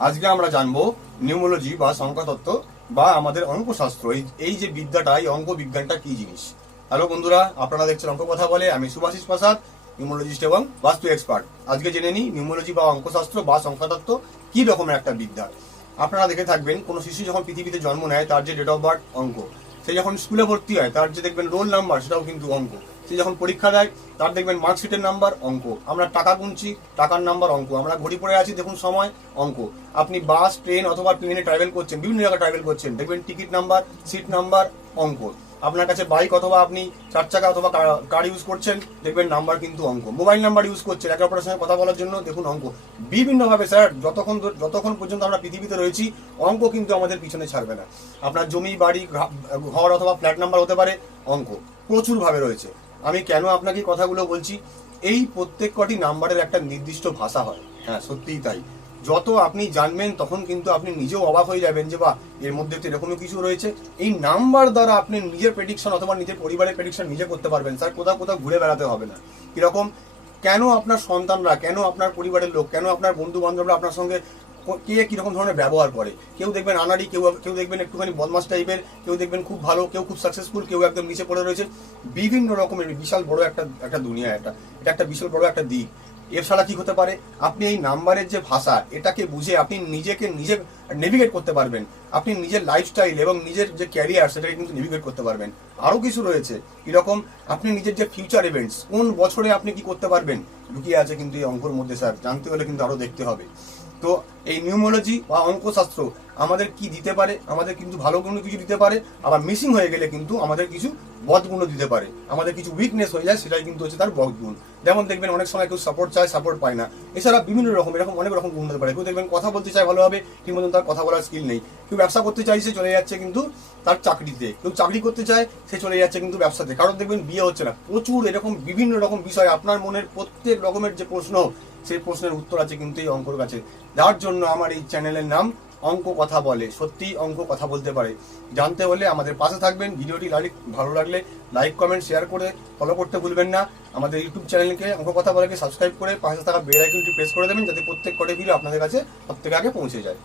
আজকে আমরা জানব নিউমোলজি বা সংখ্যাতত্ত্ব বা আমাদের অঙ্কশাস্ত্র। এই যে বিদ্যাটা, এই অঙ্ক বিজ্ঞানটা কি জিনিস? হ্যালো বন্ধুরা, আপনারা দেখছেন অঙ্ক কথা বলে। আমি সুভাষিস প্রসাদ নিউমোলজিস্ট এবং বাস্তু এক্সপার্ট আজকে জেনে নিই নিউমোলজি বা অঙ্কশাস্ত্র বা সংখ্যাতত্ত্ব কি রকমের একটা বিদ্যা। আপনারা দেখে থাকবেন, কোনো শিশু যখন পৃথিবীতে জন্ম নেয়, তার যে ডেট অফ বার্থ অঙ্ক। সে যখন স্কুলে ভর্তি হয়, তার যে দেখবেন রোল নাম্বার সেটাও কিন্তু অঙ্ক। সে যখন পরীক্ষা দেয়, তার দেখবেন মার্কশিটের নাম্বার অঙ্ক। আমরা টাকা গুনছি, টাকার নাম্বার অঙ্ক। আমরা ঘড়ি পড়ে আছি, দেখুন সময়, অঙ্ক। আপনি বাস ট্রেন অথবা প্লেনে ট্রাভেল করছেন, বিভিন্ন জায়গায় ট্রাভেল করছেন, দেখবেন টিকিট নাম্বার সিট নাম্বার অঙ্ক। আপনার কাছে বাইক অথবা আপনি চার চাকা অথবা কার ইউজ করছেন, দেখবেন নাম্বার কিন্তু অঙ্ক। মোবাইল নাম্বার ইউজ করছেন, একে অপরের সঙ্গে কথা বলার জন্য দেখুন অঙ্ক। বিভিন্নভাবে স্যার যতক্ষণ যতক্ষণ পর্যন্ত আমরা পৃথিবীতে রয়েছি, অঙ্ক কিন্তু আমাদের পিছনে ছাড়বে না। আপনার জমি, বাড়ি ঘর অথবা ফ্ল্যাট নাম্বার হতে পারে, অঙ্ক। প্রচুরভাবে রয়েছে। আমি কেন আপনাকে কথাগুলো বলছি? এই প্রত্যেক কটি নাম্বারের একটা নির্দিষ্ট ভাষা হয়। হ্যাঁ সত্যিই তাই। যত আপনি জানবেন, তখন কিন্তু আপনি নিজেও অবাক হয়ে যাবেন যে বা এর মধ্যে তো এরকমই কিছু রয়েছে। এই নাম্বার দ্বারা আপনি নিজের প্রেডিকশন অথবা নিজের পরিবারের প্রেডিকশন নিজে করতে পারবেন। স্যার, কোথাও কোথাও ঘুরে বেড়াতে হবে না। কীরকম? কেন আপনার সন্তানরা, কেন আপনার পরিবারের লোক, কেন আপনার বন্ধু বান্ধবরা আপনার সঙ্গে কো- কীরকম ধরনের ব্যবহার করে। কেউ দেখবেন আনাড়ি, কেউ কেউ দেখবেন একটুখানি বদমাস টাইপের, কেউ দেখবেন খুব ভালো, কেউ খুব সাকসেসফুল কেউ একদম নিচে পড়ে রয়েছে। বিভিন্ন রকমের বিশাল বড় একটা একটা দুনিয়া এটা। এটা একটা বিশাল বড় একটা দিক। এর ছাড়া কি হতে পারে? আপনি এই নাম্বারের যে ভাষা, এটাকে বুঝে আপনি নিজেকে নিজে নেভিগেট করতে পারবেন। আপনি নিজের লাইফস্টাইল এবং নিজের যে ক্যারিয়ার সেটাকে কিন্তু নেভিগেট করতে পারবেন। আরও কিছু রয়েছে। এরকম আপনি নিজের যে ফিউচার ইভেন্টস কোন বছরে আপনি কি করতে পারবেন? লুকিয়ে আছে কিন্তু এই অঙ্কর মধ্যে, স্যার। জানতে হলে কিন্তু আরও দেখতে হবে। তো এই নিউমোলজি বা অঙ্কশাস্ত্র আমাদের কি দিতে পারে, আমাদের কিন্তু ভালো কোনো কিছু দিতে পারে, আবার মিসিং হয়ে গেলে কিন্তু আমাদের কিছু বদগুণও দিতে পারে। আমাদের কিছু উইকনেস হয়ে যায়, সেটাই কিন্তু হচ্ছে তার বদগুণ যেমন দেখবেন অনেক সময় কেউ সাপোর্ট চায় সাপোর্ট পায় না। এছাড়া বিভিন্ন রকম, এরকম অনেক রকম গুণ হতে পারে। কেউ দেখবেন কথা বলতে চায় ভালোভাবে, ঠিক মতন তার কথা বলার স্কিল নেই। কেউ ব্যবসা করতে চাইছে চলে যাচ্ছে কিন্তু তার চাকরিতে। কেউ চাকরি করতে চায়, সে চলে যাচ্ছে কিন্তু ব্যবসাতে। কারণ দেখবেন বিয়ে হচ্ছে না। প্রচুর এরকম বিভিন্ন রকম বিষয় আপনার মনের প্রত্যেক রকমের যে প্রশ্ন, সেই প্রশ্নের উত্তর আছে কিন্তু এই অঙ্কর কাছে। যার জন্য আমার এই চ্যানেলের নাম অঙ্ক কথা বলে সত্যি অঙ্ক কথা বলতে পারে। জানতে হলে আমাদের পাশে থাকবেন। ভিডিওটি লাইক, ভালো লাগলে লাইক, কমেন্ট, শেয়ার করে ফলো করতে ভুলবেন না। আমাদের ইউটিউব চ্যানেলকে অঙ্ক কথা বলাকে সাবস্ক্রাইব করে পাশে থাকা বেল আইকনটি প্রেস করে দেবেন, যাতে প্রত্যেক কটে ভিডিও আপনাদের কাছে সব থেকে আগে পৌঁছে যায়।